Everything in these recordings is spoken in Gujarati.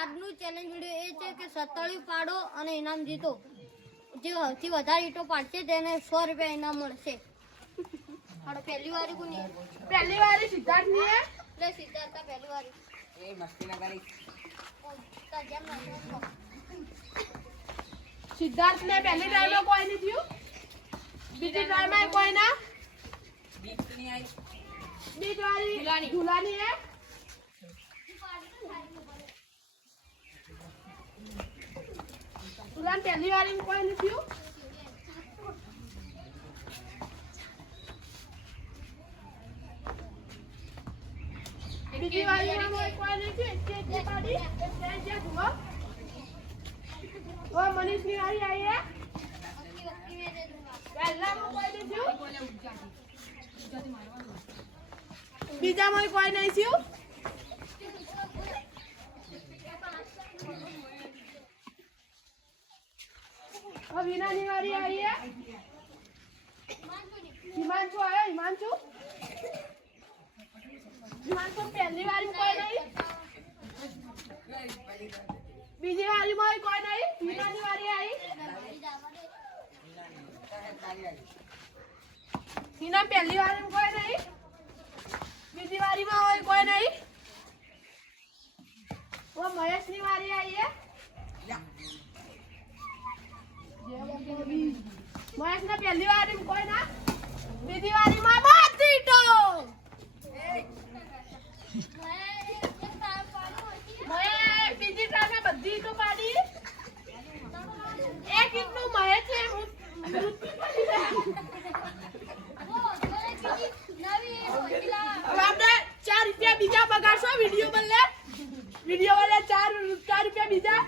આજનું ચેલેન્જ વિડિયો એ છે કે 47 પાડો અને ઇનામ જીતો. જે સૌથી વધારે ઈટો પાડશે તેને 100 રૂપિયા ઇનામ મળશે. હાડો પહેલી વારી કોની? પહેલી વારી સિદ્ધાર્થ ની હે. લે સિદ્ધાર્થ પહેલી વારી. એ મસ્તી ના કરી. તા જેમ ના સિદ્ધાર્થ ને પહેલી ટ્રાય માં કોઈ નહીં થયું. બીજી ટ્રાય માં કોઈ ના. બીક ની આવી. બીજી વારી ઝુલાની હે. ઝુલાન પહેલી વારી કોઈ નહીં થયું. બીજી વારી માં કોઈ નહીં થયું. એક પાડી જે ધુઓ. ઓ મનીષ ની વારી આવી હે. પહેલા માં કોઈ નહીં થયું. બીજા માં કોઈ નહીં થયું. ઓ વિનાની વારી આવી હે. હિમાંશુ આવ્યો. હિમાંશુ પહેલી વારી કોઈ નહીં. બીજી વારી માં કોઈ નહીં. વિનાની વારી આવી. હિના પહેલી વારી કોઈ નહીં. બીજી વારી માં કોઈ નહીં. ઓ મહેશ ની વારી આવી હે. મહેશ ને પહેલી વારી કોઈ ના. બીજી વારી માં બધી તો બીજી ટ્રાય માં બધી તો પાડી. એક ઈટ નું મહેશ છે. આપણે 4 રૂપિયા બીજા બગાડશો વિડિયો બદલે. વિડિયો બદલે 4 રૂપિયા બીજા.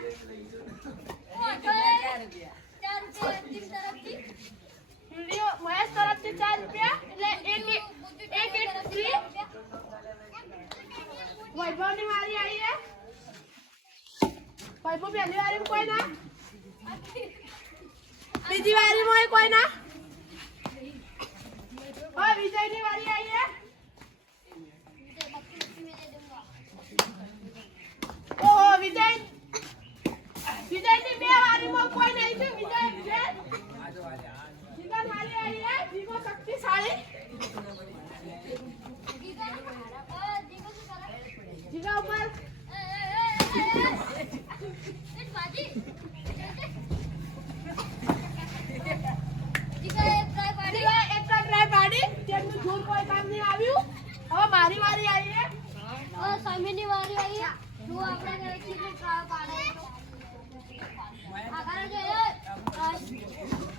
વિડિયો મહેશ તરફથી 4 રૂપિયા એટલે એક ફ્રી. વૈભવ ની વારી આવી હે. વૈભવ પહેલી વારી કોઈ ના. બીજી વારી માં કોઈ ના. હા વિજય ની વારી આવી હે. ઓહો વિજય ની 2 વારી માં કોઈ નહીં છે. વિજય જીગા વારી આવી હે. જીગો શક્તિશાળી. જીગા ઉપર તેમનું જોર કોઈ કામ નહીં આવ્યું. હવે મારી વારી આવી હે. સમીની વારી આવી. જો આપણે પાડે આગળ જોઈએ.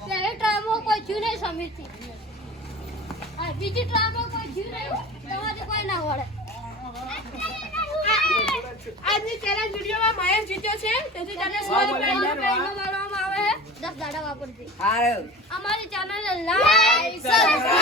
પહેલી ટ્રાયમાં કોઈ થયું નહીં સમીરથી. બીજી ટ્રાયમાં કોઈ થયું નહીં. તમારે કોઈ ના વળે. આજની ચેલેન્જ વિડિયોમાં મહેશ જીત્યો છે. તેથી તમને 100 રૂપિયા મારવામાં આવે છે. 10 દાડા વાપરથી. હારું. અમારી ચેનલ લાઈક સબસ્ક્રાઇબ